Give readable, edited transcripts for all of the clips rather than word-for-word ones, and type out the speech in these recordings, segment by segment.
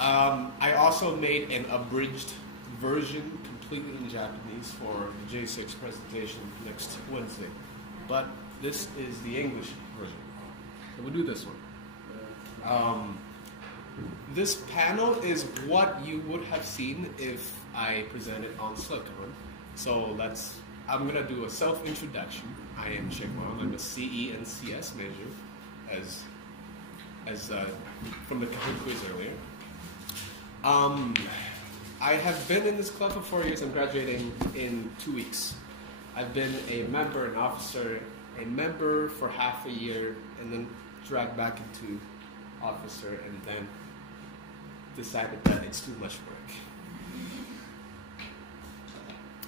I also made an abridged version completely in Japanese for the J6 presentation next Wednesday. But this is the English version. So we'll do this one. This panel is what you would have seen if I presented on Silicon. So I'm going to do a self-introduction. I am Shekwan. I'm a CE and CS major, as from the kahoot quiz earlier. I have been in this club for 4 years. I'm graduating in 2 weeks. I've been a member, an officer, a member for half a year, and then dragged back into officer, and then decided that it's too much work.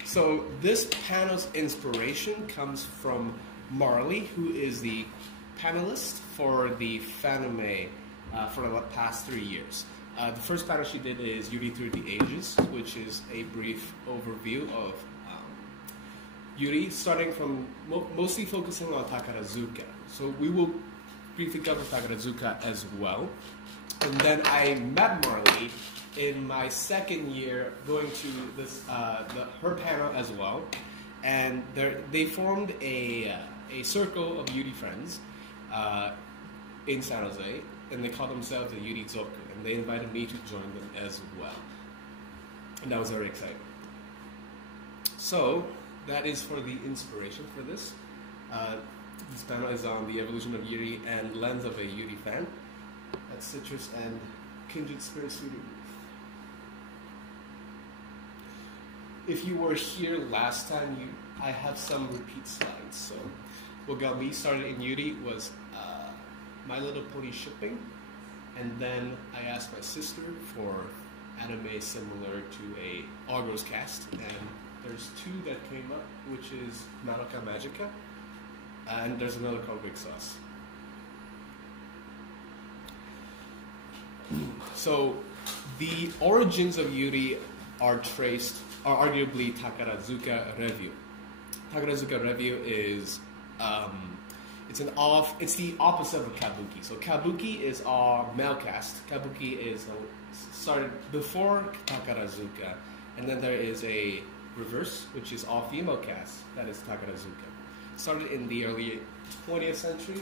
So this panel's inspiration comes from Marley, who is the panelist for the Fanime for the past 3 years. The first panel she did is Yuri Through the Ages, which is a brief overview of Yuri, starting from mostly focusing on Takarazuka. So we will briefly cover Takarazuka as well. And then I met Marley in my second year going to this her panel as well. And they formed a circle of Yuri friends in San Jose, and they call themselves the Yuri Zoku, and they invited me to join them as well. And that was very exciting. So that is for the inspiration for this. This panel is on the evolution of Yuri and lens of a Yuri fan at Citrus and Kindred Spirit Studio. If you were here last time, I have some repeat slides. So what got me started in Yuri was My Little Pony shipping, and then I asked my sister for anime similar to a Augur's cast, and there's 2 that came up, which is Madoka Magica, and there's another called Big Sauce. So the origins of Yuri are arguably Takarazuka Review. Takarazuka Review is it's the opposite of Kabuki. So Kabuki is our male cast. Kabuki is started before Takarazuka, and then there is a reverse, which is all female cast. That is Takarazuka. Started in the early 20th century,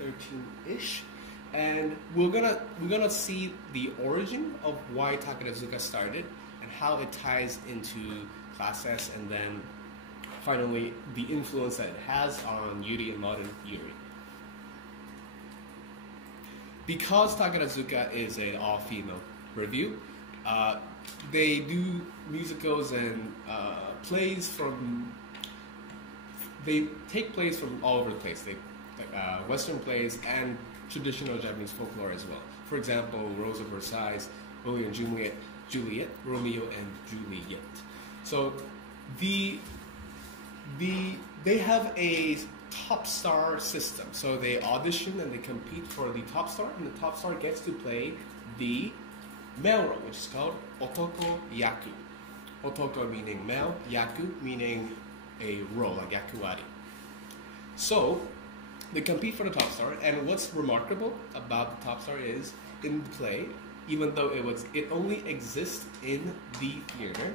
1913-ish, and we're gonna see the origin of why Takarazuka started and how it ties into Class S, and then finally the influence that it has on Yuri and modern Yuri. Because Takarazuka is an all-female review, they do musicals and plays from. They take place from all over the place. They Western plays and traditional Japanese folklore as well. For example, Rose of Versailles, Romeo and Juliet, Romeo and Juliet. So they have a top star system. So they audition and they compete for the top star, and the top star gets to play the male role, which is called Otoko Yaku. Otoko meaning male, Yaku meaning a role, like yakuwari. So they compete for the top star, and what's remarkable about the top star is in the play, even though it only exists in the theater,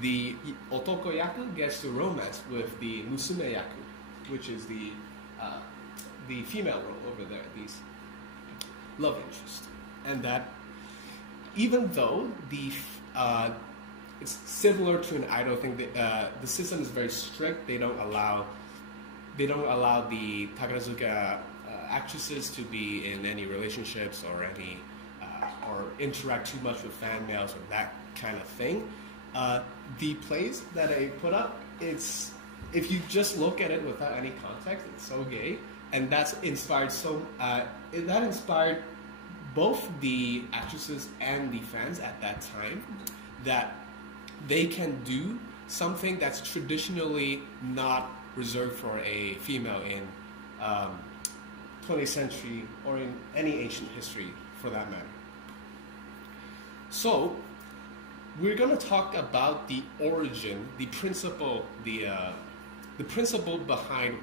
the Otoko Yaku gets to romance with the Musume Yaku, which is the female role over there, the love interest. And that, even though it's similar to an idol thing, the system is very strict. They don't allow the Takarazuka actresses to be in any relationships or or interact too much with fan mails or that kind of thing. The plays that I put up, if you just look at it without any context, it's so gay, and that inspired both the actresses and the fans at that time, that they can do something that's traditionally not reserved for a female in 20th century or in any ancient history for that matter. So we're going to talk about the origin, the principle behind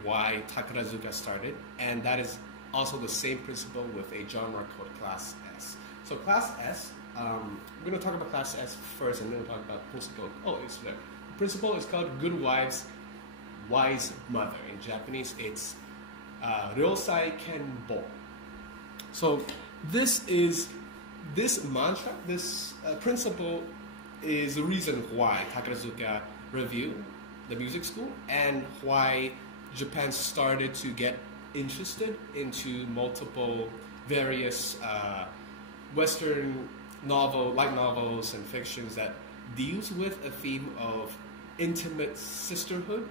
why Takarazuka started, and that is also the same principle with a genre called Class S. So So class S, we're going to talk about class S first, and then we'll talk about principal. Oh, it's there. The principal is called Good Wives, Wise Mother. In Japanese, it's Ryosai Kenbo. So this mantra, this principle is the reason why Takarazuka reviewed the music school and why Japan started to get interested into multiple various Western light novels and fictions that deals with a theme of intimate sisterhood,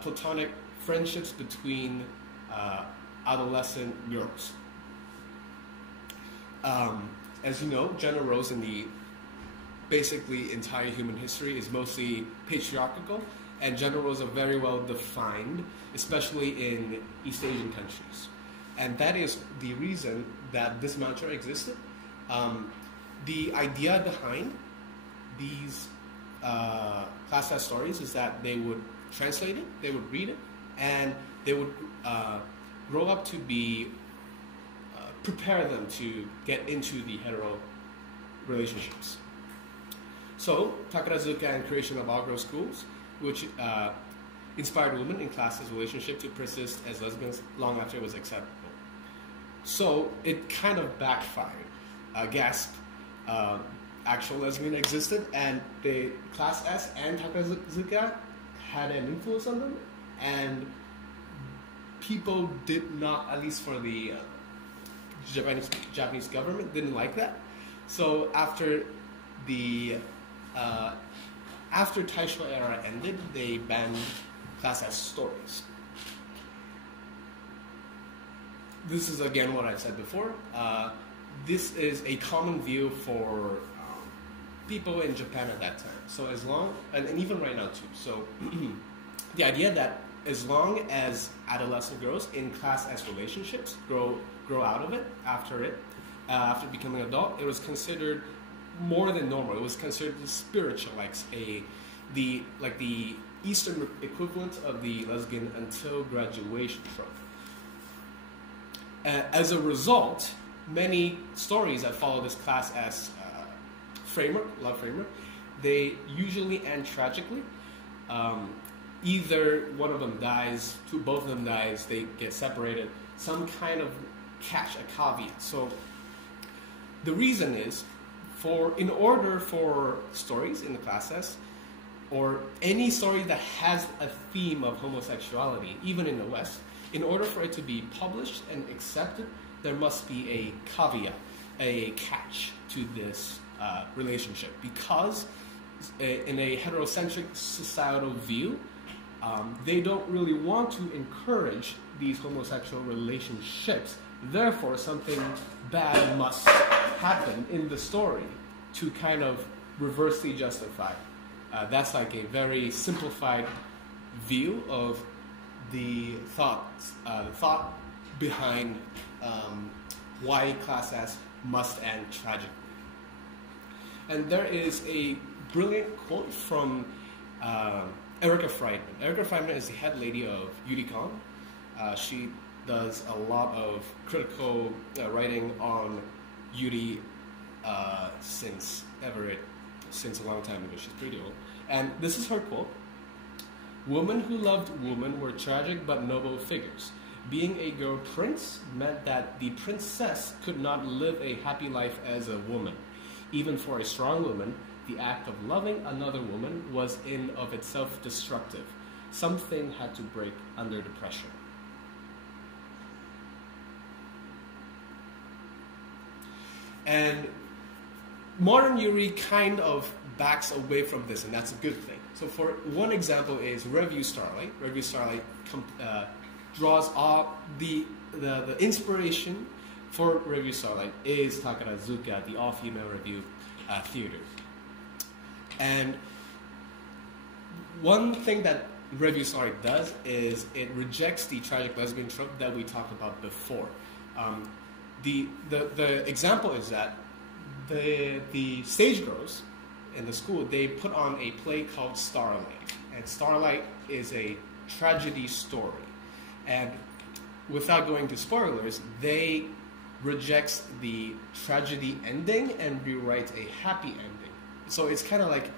platonic friendships between adolescent girls. As you know, gender roles in the basically entire human history is mostly patriarchal, and gender roles are very well defined, especially in East Asian countries. And that is the reason that this mantra existed. The idea behind these class S stories is that they would translate it, they would read it, and they would grow up to be prepare them to get into the hetero relationships. So, Takarazuka and creation of all girls schools, which inspired women in class S relationship to persist as lesbians long after it was acceptable. So, it kind of backfired. Gasp, actual lesbian existed, and the class S and Takarazuka had an influence on them, and people did not, at least for the Japanese government, didn't like that. So after the after Taisho era ended, they banned class S stories. This is again what I've said before. This is a common view for people in Japan at that time. So as long, and even right now too. So the idea that as long as adolescent girls in class S relationships grow out of it after becoming adult, it was considered more than normal. It was considered spiritual, like the Eastern equivalent of the lesbian until graduation trope. As a result, many stories that follow this class S love framework, they usually end tragically. Either one of them dies, both of them dies, they get separated, some kind of catch, a caveat. So the reason is, in order for stories in the class S, or any story that has a theme of homosexuality, even in the West, in order for it to be published and accepted, there must be a caveat, a catch to this relationship. Because in a heterocentric societal view, they don't really want to encourage these homosexual relationships. Therefore, something bad must happen in the story to kind of reversely justify. That's like a very simplified view of the thought behind why class S must end tragically. And there is a brilliant quote from Erica Friedman. Erica Friedman is the head lady of Yuri. She does a lot of critical writing on Yuri since a long time ago. She's pretty old. And this is her quote: "Women who loved women were tragic but noble figures. Being a girl prince meant that the princess could not live a happy life as a woman. Even for a strong woman, the act of loving another woman was in of itself destructive. Something had to break under the pressure." And modern Yuri kind of backs away from this, and that's a good thing. So for one example is Revue Starlight. Revue Starlight draws all the inspiration for Revue Starlight is Takarazuka, the all-female revue theater. And one thing that Revue Starlight does is it rejects the tragic lesbian trope that we talked about before. The example is that the stage girls in the school, they put on a play called Starlight, and Starlight is a tragedy story. And without going to spoilers, they rejects the tragedy ending and rewrites a happy ending. So it's kind of like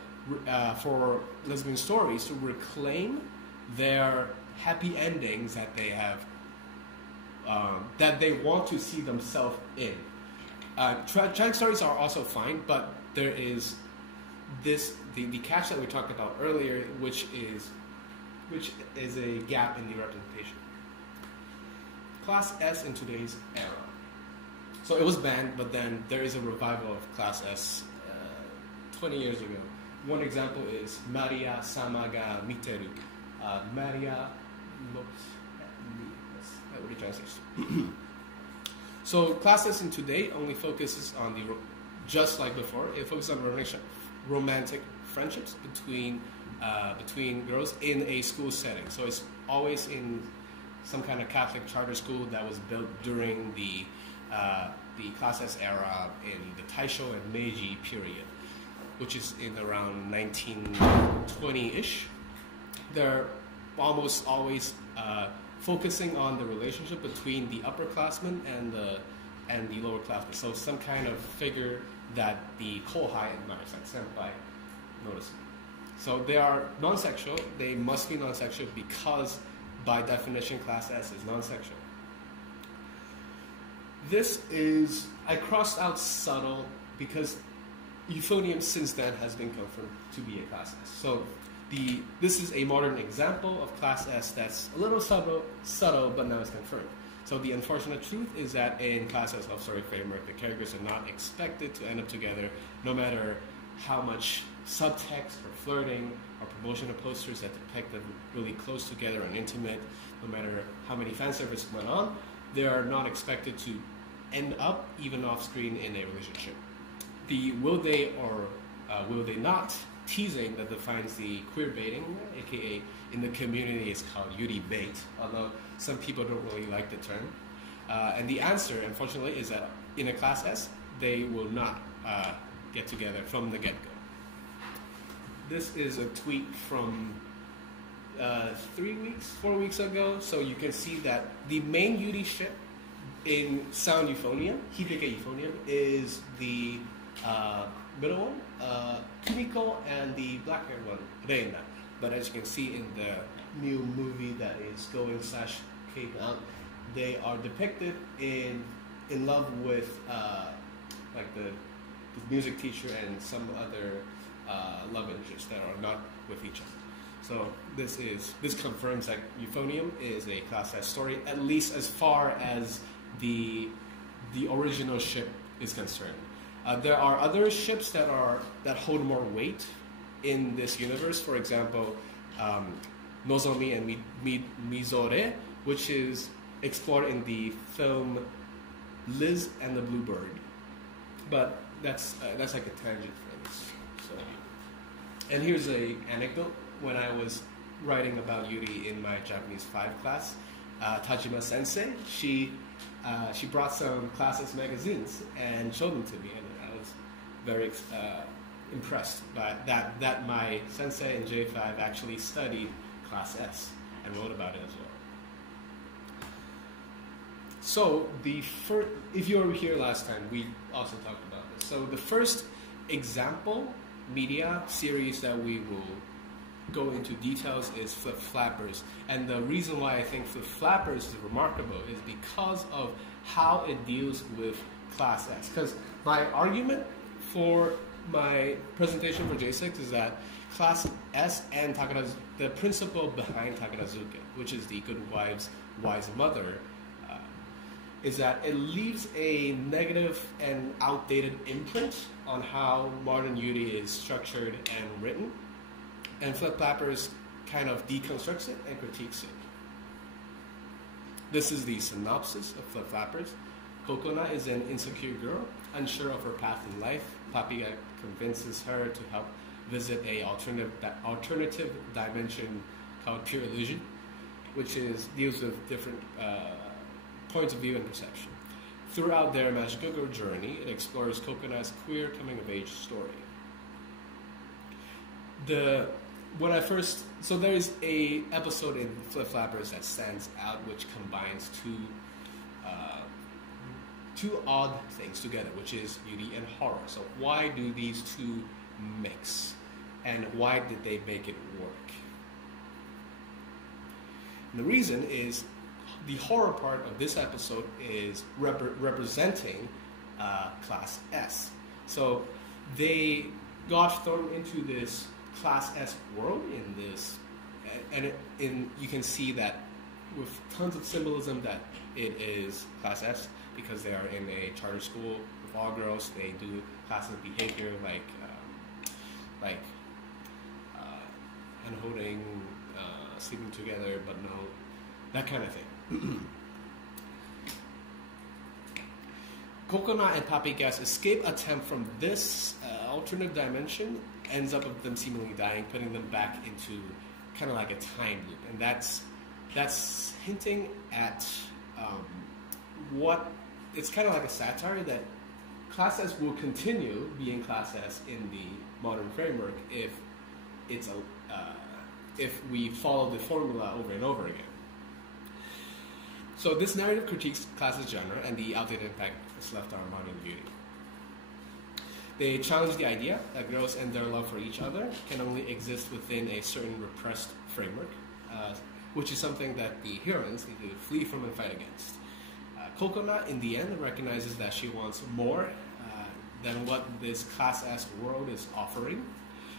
for lesbian stories to reclaim their happy endings that they have, that they want to see themselves in. Tragic stories are also fine, but there is the catch that we talked about earlier, which is a gap in the representation. Class S in today's era. So it was banned, but then there is a revival of Class S 20 years ago. One example is Maria sama ga miteru. Maria looks at me. That really translates. So Class S in today only focuses on just like before, it focuses on romantic friendships between girls in a school setting. So it's always in some kind of Catholic charter school that was built during the Class S era in the Taisho and Meiji period, which is in around 1920-ish. They're almost always focusing on the relationship between the upperclassmen and the lowerclassmen. So some kind of figure that the kohai admires, like senpai, noticing. So they are non-sexual. They must be non-sexual because, by definition, Class S is non-sexual. I crossed out subtle because euphonium since then has been confirmed to be a Class S. So this is a modern example of Class S that's a little subtle, but now it's confirmed. So the unfortunate truth is that in Class S love story framework, the characters are not expected to end up together, no matter how much subtext or flirting or promotional posters that depict them really close together and intimate, no matter how many fan service went on, they are not expected to end up even off screen in a relationship. The will they or will they not teasing that defines the queer baiting, aka in the community is called Yuri bait, although some people don't really like the term. And the answer, unfortunately, is that in a Class S, they will not get together from the get-go. This is a tweet from 4 weeks ago, so you can see that the main Yuri ship in Sound Euphonium, Hideki Euphonium, is the middle one, Kumiko, and the black-haired one, Reina. But as you can see in the new movie that is came out, they are depicted in love with like the music teacher and some other love interests that are not with each other. So this confirms that Euphonium is a Class S story, at least as far as the original ship is concerned. There are other ships that hold more weight in this universe. For example, Nozomi and Mizore, which is explored in the film Liz and the Bluebird. But that's like a tangent for this. So, and here's an anecdote. When I was writing about Yuri in my Japanese 5 class, Tajima Sensei, she brought some Class S magazines and showed them to me, and I was very impressed by that my sensei in J5 actually studied Class S and wrote about it as well. So if you were here last time, we also talked about this. So the first example media series that we will go into details is Flip Flappers. And the reason why I think Flip Flappers is remarkable is because of how it deals with Class S. Because my argument for my presentation for J6 is that Class S and Takarazuke, the principle behind Takarazuke, which is the good wife's wise mother, is that it leaves a negative and outdated imprint on how modern Yuri is structured and written. And Flip Flappers kind of deconstructs it and critiques it. This is the synopsis of Flip Flappers. Kokona is an insecure girl, unsure of her path in life. Papi convinces her to help visit a alternative dimension called Pure Illusion, which deals with different points of view and perception. Throughout their magical girl journey, it explores Kokona's queer coming-of-age story. So there is a episode in Flip Flappers that stands out, which combines two odd things together, which is beauty and horror. So why do these two mix? And why did they make it work? And the reason is the horror part of this episode is representing Class S. So they got thrown into this Class S world in this, and you can see that with tons of symbolism that it is Class S because they are in a charter school with all girls. They do classes behavior like hand holding, sleeping together, but no, that kind of thing. Coconut and Paprika's escape attempt from this alternate dimension ends up with them seemingly dying, putting them back into kind of like a time loop, and that's hinting at what it's kind of like a satire that Class S will continue being Class S in the modern framework if we follow the formula over and over again. So this narrative critiques Class's genre and the outdated impact it's left on modern beauty. They challenge the idea that girls and their love for each other can only exist within a certain repressed framework, which is something that the heroines need to flee from and fight against. Coconut, in the end, recognizes that she wants more than what this Class S world is offering.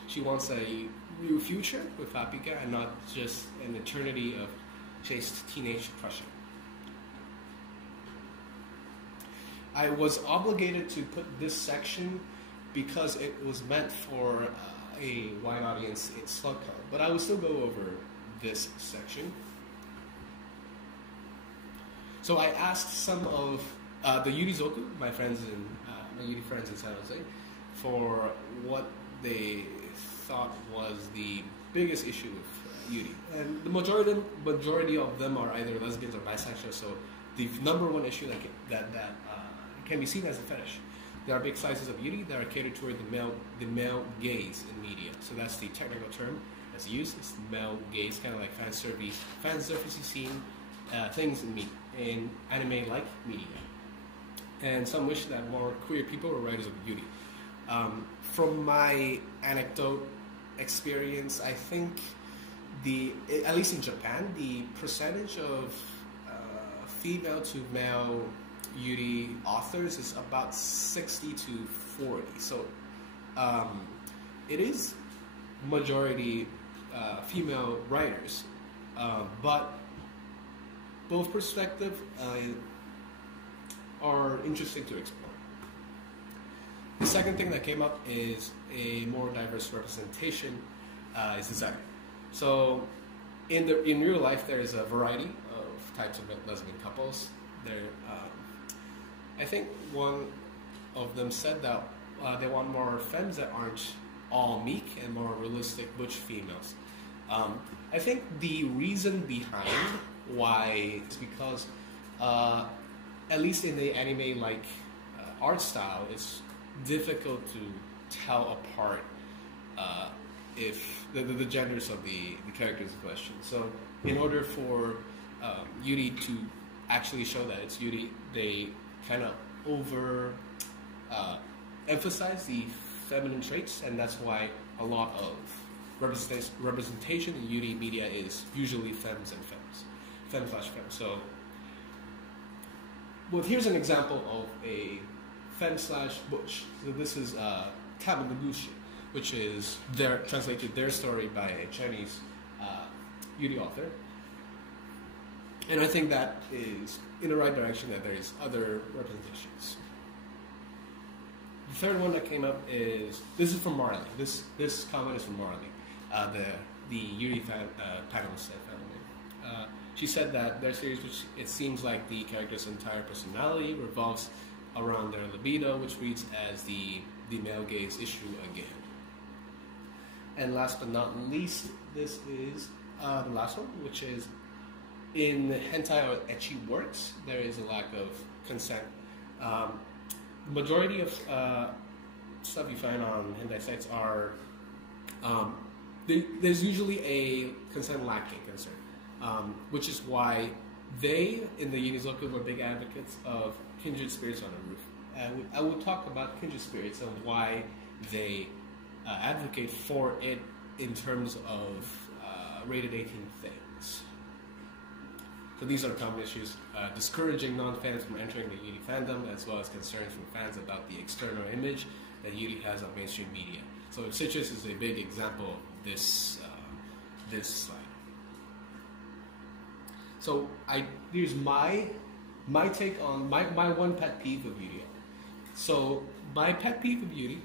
She wants a new future with Paprika and not just an eternity of chaste teenage crushing. I was obligated to put this section because it was meant for a wide audience in Slug Con, but I will still go over this section. So I asked some of the Yuri Zoku, my Yuri friends in San Jose, for what they thought was the biggest issue with Yuri. And the majority of them are either lesbians or bisexual, so the number one issue that can be seen as a fetish. There are big sizes of Yuri that are catered toward the male gaze in media. So that's the technical term that's used. It's male gaze, kind of like fan service scene things in anime-like media. And some wish that more queer people were writers of Yuri. From my anecdote experience, I think at least in Japan, the percentage of female to male Yuri authors is about 60 to 40. So it is majority female writers, but both perspectives are interesting to explore. The second thing that came up is a more diverse representation is design. So in real life, there is a variety of types of lesbian couples. I think one of them said that they want more femmes that aren't all meek and more realistic butch females. I think the reason behind why is because at least in the anime-like art style, it's difficult to tell apart if the genders of the characters in question. So in order for Yuri to actually show that it's Yuri, they kind of emphasize the feminine traits, and that's why a lot of representation in Yuri media is usually femmes and femmes, femme/femme. So, well, here's an example of a femme/butch. So this is Tabunagushi, which is translated their story by a Chinese Yuri author. And I think that is in the right direction, that there is other representations. The third one that came up this is from Marley. This comment is from Marley, the Yuri panelist at Family. She said that their series, which it seems like the character's entire personality revolves around their libido, which reads as the male gaze issue again. And last but not least, this is the last one, which is in hentai or ecchi works, there is a lack of consent. The majority of stuff you find on hentai sites are there's usually a consent lacking concern, which is why they in the Unizoku were big advocates of kindred spirits on the roof. I will talk about kindred spirits and why they advocate for it in terms of rated 18 things. So these are common issues: discouraging non-fans from entering the Yuri fandom, as well as concerns from fans about the external image that Yuri has on mainstream media. So Citrus is a big example of this slide. So here's my take on my one pet peeve of Yuri. So my pet peeve of Yuri,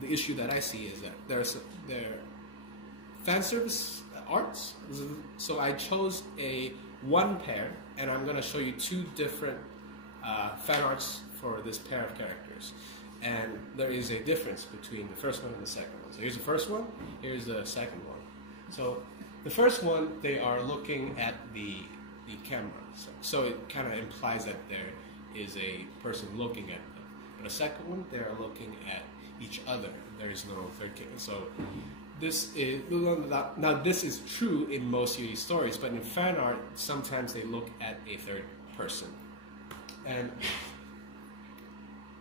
the issue that I see is that there fan service arts. So I chose one pair, and I'm going to show you two different fan arts for this pair of characters. And there is a difference between the first one and the second one. So here's the first one, here's the second one. So the first one, they are looking at the camera. So it kind of implies that there is a person looking at them. But the second one, they are looking at each other. There is no third camera. So this is true in most Yuri stories, but in fan art, sometimes they look at a third person. And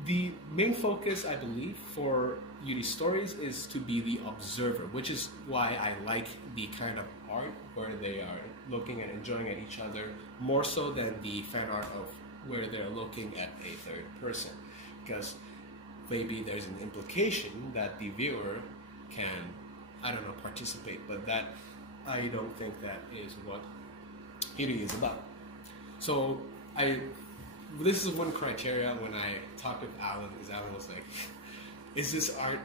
the main focus, I believe, for Yuri stories is to be the observer, which is why I like the kind of art where they are looking and enjoying at each other more so than the fan art of where they're looking at a third person. Because maybe there's an implication that the viewer can, I don't know, participate, but that I don't think that is what Yuri is about. So this is one criteria when I talked with Alan, is Alan was like, is this art,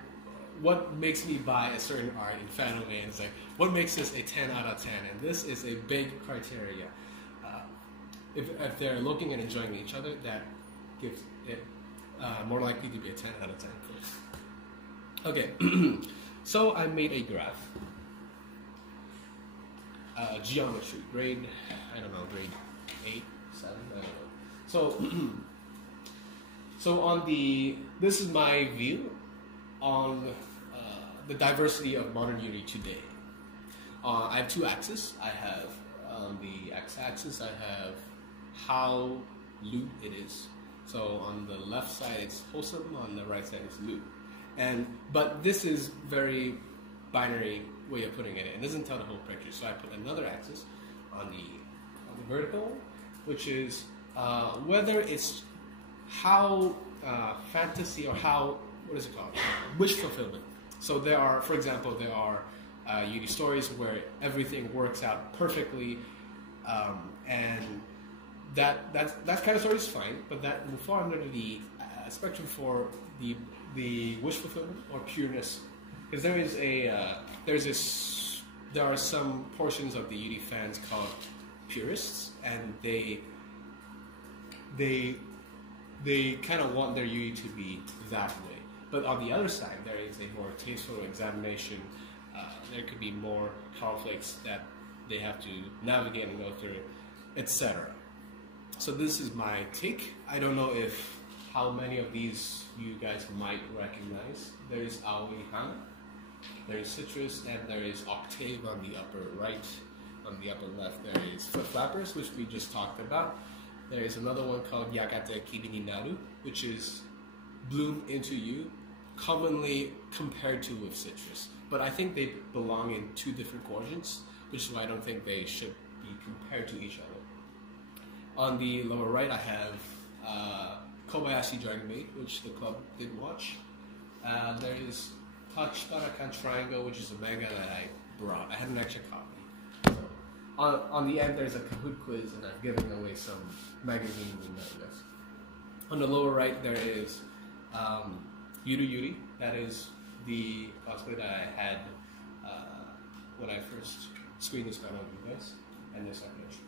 what makes me buy a certain art in fan anime? And it's like, what makes this a 10 out of 10? And this is a big criteria. If they're looking and enjoying each other, that gives it more likely to be a 10 out of 10. Okay, so I made a graph. Geometry, grade 8, 7, I don't know. So this is my view on the diversity of modern Yuri today. I have two axes. I have on the x-axis I have how lewd it is. So on the left side it's wholesome, on the right side it's lewd. But this is very binary way of putting it. It doesn't tell the whole picture. So I put another axis on the vertical, which is whether it's how fantasy or how, what is it called? Wish fulfillment. So there are, for example, Yuri stories where everything works out perfectly, and that kind of story is fine, but that will fall under the spectrum for the wish fulfillment or pureness, because there are some portions of the Yuri fans called purists, and they kind of want their Yuri to be that way. But on the other side, there is a more tasteful examination. There could be more conflicts that they have to navigate and go through, etc. So this is my take. I don't know how many of these you guys might recognize. There is Aoi Han, there is Citrus, and there is Octave on the upper right. On the upper left, there is Flip Flappers, which we just talked about. There is another one called Yagate Kibi ni Naru, which is bloom into you, commonly compared to with Citrus. But I think they belong in two different quadrants, which is why I don't think they should be compared to each other. On the lower right, I have Kobayashi Dragon Maid, which the club did watch. There is Tachibarakan Triangle, which is a manga that I brought. I had an extra copy. On the end, there's a Kahoot quiz, and I'm giving away some magazines and mangas. On the lower right, there is Yuri. That is the cosplay that I had when I first screened this panel with you guys, and this image.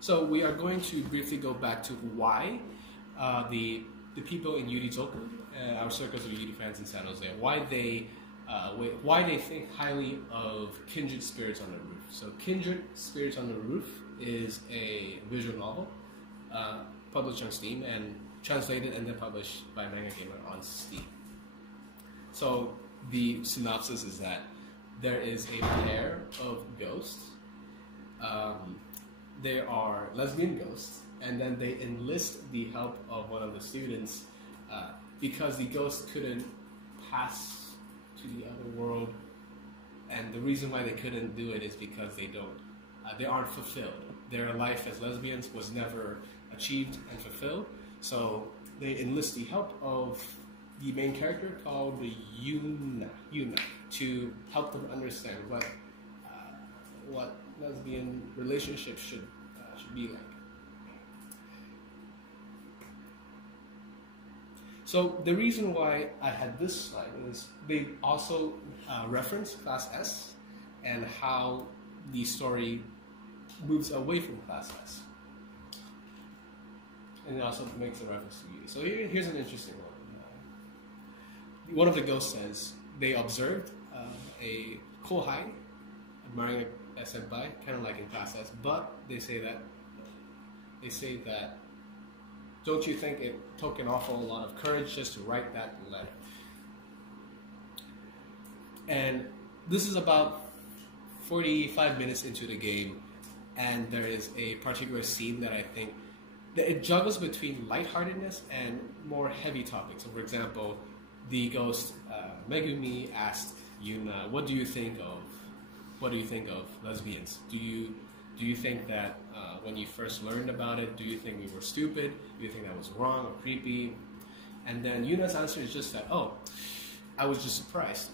So we are going to briefly go back to why the people in Yuri Zoku, our circles of Yuri fans in San Jose, why they think highly of Kindred Spirits on the Roof. So Kindred Spirits on the Roof is a visual novel published on Steam and translated and then published by Manga Gamer on Steam. So the synopsis is that there is a pair of ghosts. They are lesbian ghosts, and then they enlist the help of one of the students because the ghost couldn't pass to the other world, and the reason why they couldn't do it is because they aren't fulfilled. Their life as lesbians was never achieved and fulfilled, so they enlist the help of the main character called Yuna to help them understand what lesbian relationships should be like. So the reason why I had this slide is they also reference Class S and how the story moves away from Class S. And it also makes a reference to Yuri. So here's an interesting one. One of the ghosts says they observed a kohai admiring a senpai, kind of like in Class S, but they say that don't you think it took an awful lot of courage just to write that letter? And this is about 45 minutes into the game, and there is a particular scene that I think that it juggles between lightheartedness and more heavy topics. So, for example, the ghost Megumi asked Yuna, "What do you think of lesbians? Do you think that when you first learned about it, do you think we were stupid? Do you think that was wrong or creepy?" And then Yuna's answer is just that, "Oh, I was just surprised."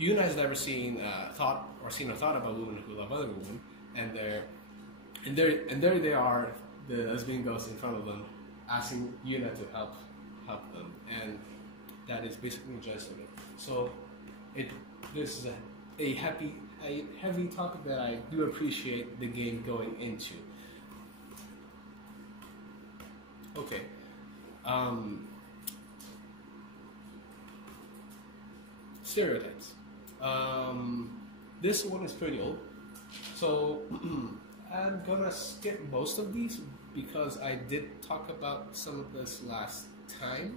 Yuna has never seen a thought about women who love other women, and there they are, the lesbian ghosts in front of them, asking Yuna to help them, and that is basically the gist of it. So this is a heavy topic that I do appreciate the game going into. Okay. Stereotypes. This one is pretty old, so I'm gonna skip most of these because I did talk about some of this last time,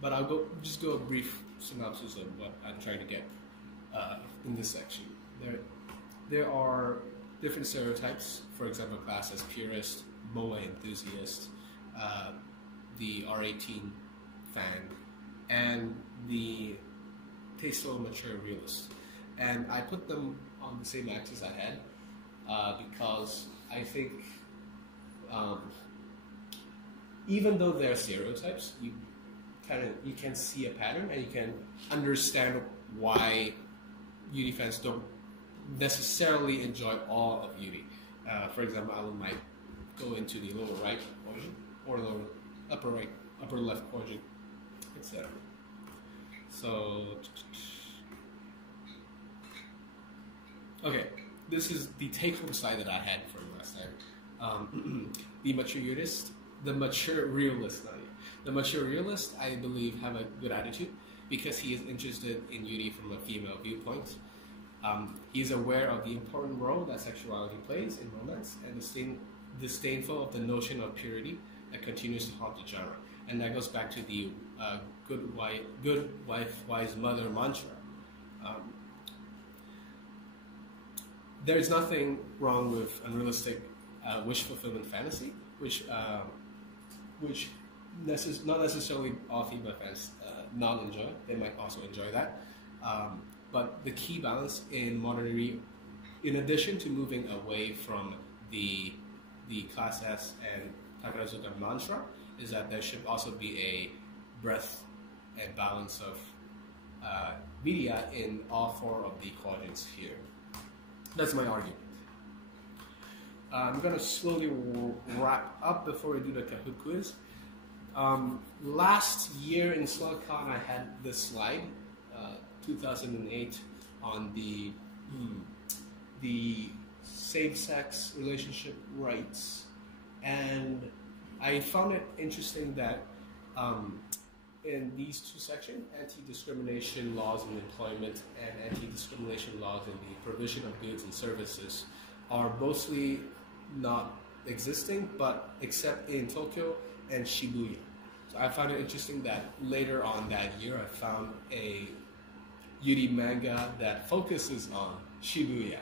but I'll go a brief synopsis of what I'm trying to get in this section. There are different stereotypes. For example, Class as purist, moe enthusiast, the R18 fan, and the tasteful, mature realist. And I put them on the same axis I had because I think even though they're stereotypes, you can see a pattern and you can understand why Yuri fans don't necessarily enjoy all of Yuri. For example, I might go into the lower right quadrant or lower upper right, upper left quadrant, etc. So, okay, this is the take-home slide that I had from last time. The mature realist, I believe, have a good attitude because he is interested in Yuri from a female viewpoint. He is aware of the important role that sexuality plays in romance and disdainful of the notion of purity that continues to haunt the genre. And that goes back to the good wife, wise mother mantra. There is nothing wrong with unrealistic wish fulfillment fantasy, which not necessarily all female fans not enjoy. They might also enjoy that. But the key balance in modern Yuri, in addition to moving away from the Class S and Takarazuka mantra, is that there should also be a breadth and balance of media in all four of the quadrants here. That's my argument. I'm going to slowly wrap up before we do the Kahoot quiz. Last year in SlugCon, I had this slide, 2008, on the same-sex relationship rights, and I found it interesting that in these two sections, anti-discrimination laws in employment and anti-discrimination laws in the provision of goods and services are mostly not existing, but except in Tokyo and Shibuya. So I found it interesting that later on that year, I found a Yuri manga that focuses on Shibuya.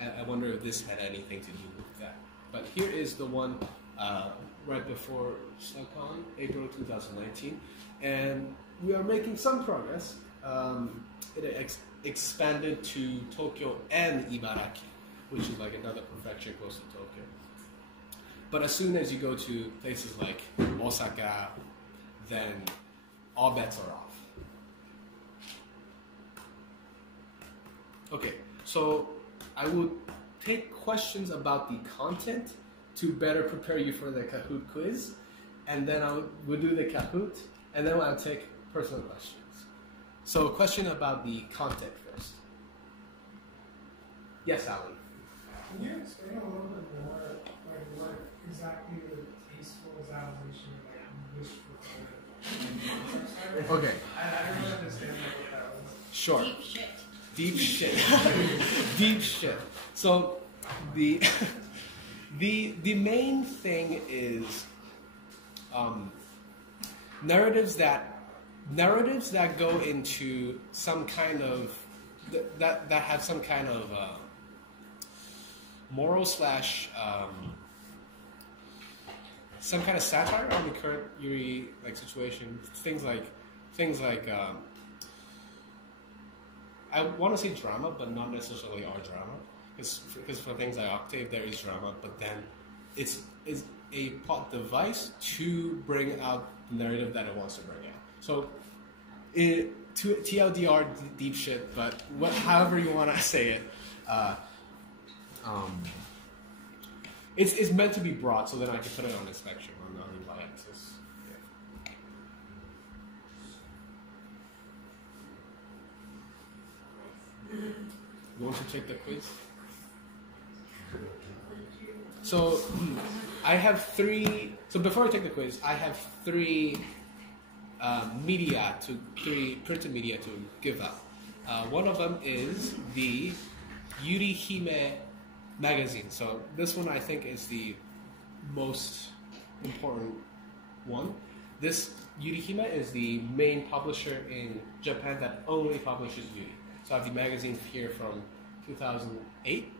I wonder if this had anything to do with that. But here is the one right before SNUCon, April 2019, and we are making some progress. It expanded to Tokyo and Ibaraki, which is like another prefecture close to Tokyo. But as soon as you go to places like Osaka, then all bets are off. Okay, so I would take questions about the content to better prepare you for the Kahoot quiz, and then we'll do the Kahoot, and then I'll take personal questions. So a question about the content first. Yes, Alan? Can you explain a little bit more, like what exactly the tasteful examination, like wish for? Okay. I don't really understand what that was. Sure. Deep shit. Deep shit. Deep shit. So the main thing is narratives that go into some kind of that have some kind of moral / some kind of satire on the current Yuri situation. Things like I want to say drama, but not necessarily our drama. Because for things like Octave, there is drama, but then it's a plot device to bring out the narrative that it wants to bring out. So, TLDR, deep shit, but however you want to say it, it's meant to be broad, so then I can put it on the spectrum, on the y-axis. You want to take the quiz? So I have three. So before I take the quiz, I have three printed media to give out. One of them is the Yuri Hime magazine. So this one I think is the most important one. This Yuri Hime is the main publisher in Japan that only publishes Yuri. So I have the magazine here from 2008.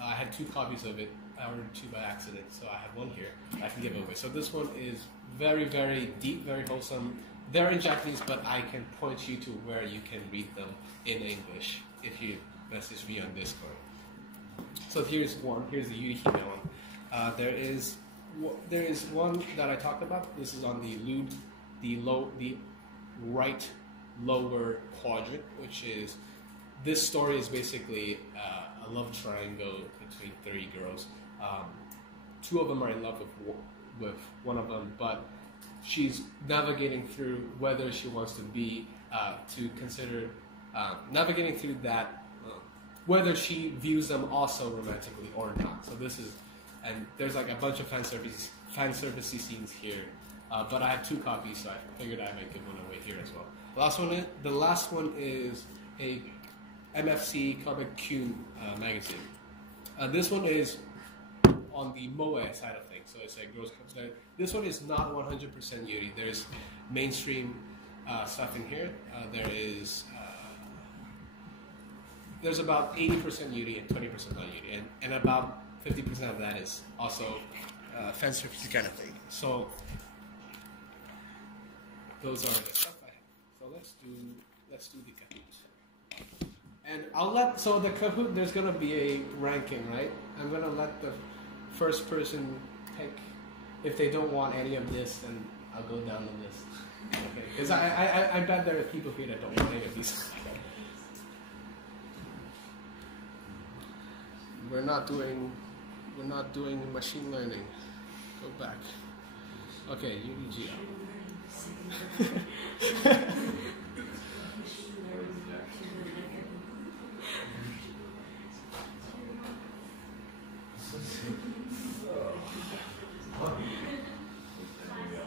I had 2 copies of it. I ordered 2 by accident, so I have one here I can give away. So this one is very, very deep, very wholesome. They're in Japanese, but I can point you to where you can read them in English if you message me on Discord. So here's one. Here's the Yuri Hime one. There is one that I talked about. This is on the right lower quadrant, which is this story is basically a love triangle between 3 girls. 2 of them are in love with one of them, but she's navigating through whether she wants to be navigating through that, whether she views them also romantically or not. So this is, and there's like a bunch of fan service scenes here, but I have 2 copies, so I figured I might give one away here as well. The last one is a MFC Comic Q magazine. This one is on the moe side of things, so it's like girls. This one is not 100% Yuri. There's mainstream stuff in here. There's about 80% Yuri and 20% not Yuri, and about 50% of that is also fan service kind of thing. So those are the stuff I have. So let's do the Kahoot. And so the Kahoot, there's going to be a ranking, right? I'm going to let the first person pick. If they don't want any of this, then I'll go down the list. Okay? Because I bet there are people here that don't want any of these. We're not doing machine learning. Go back. Okay, UDG.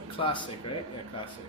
Classic, right? Yeah, classic.